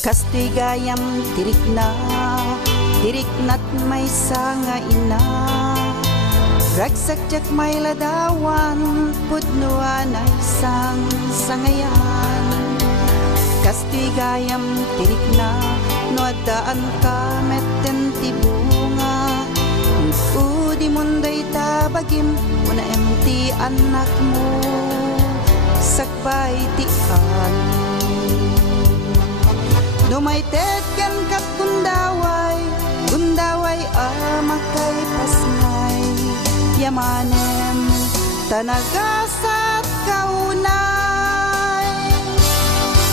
Kastigayam tiriknat may sanga ina. Ragsakjak may ladawan, pudnuan ay sang sangayan. Kastigayam tirikna, nuadaan ka metten tibunga. Udi munday tabagim, una emti anak mo, sakbay tian. Numaited ken kat gundaway amakay pasngay. Yamanem tanagasat kaunay.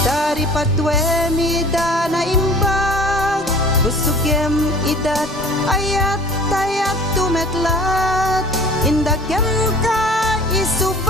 Dari patwe mida na imbag, busugem idat ayat tayat tumetlat. Indagem ka isubat.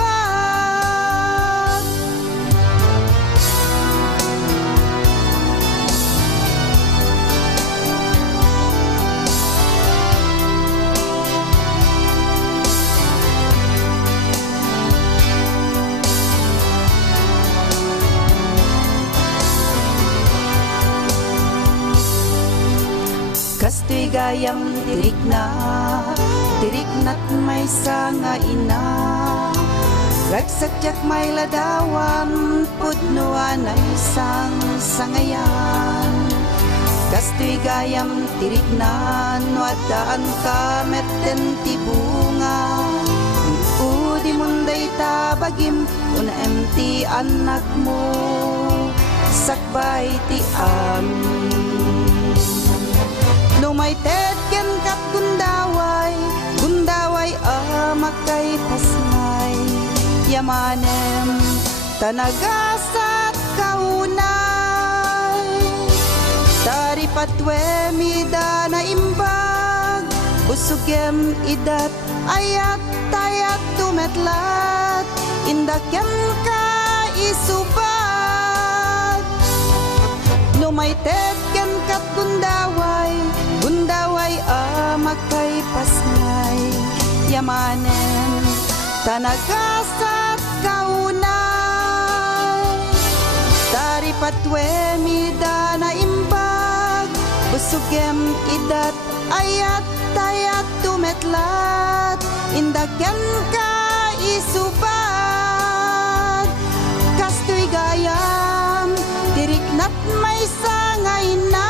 Kastigayam tiriknat may sanga ina. Ragsakjak may ladawan, pudnuan ay sang sangayan. Kastigayam tiriknan, nuadaan ka metten tibunga. Udi munday tabagim, una emti anak mo, sakbay tiam. Numaited ken kat gundaway amakay pasngay. Yamanem tanagasat kaunay. Dari patwe mida na imbag, busugem idat ayat tayat tumetlat. Indakyan ka isubat. Numaited ken kat gundaway amakay pasngay. Yamanen tanagasat kaunay. Dari patwe mida na imbag, busugem idat ayat tayat tumetlat. Indagyan ka isubat. Kastoy gayam tiriknat may sangay na.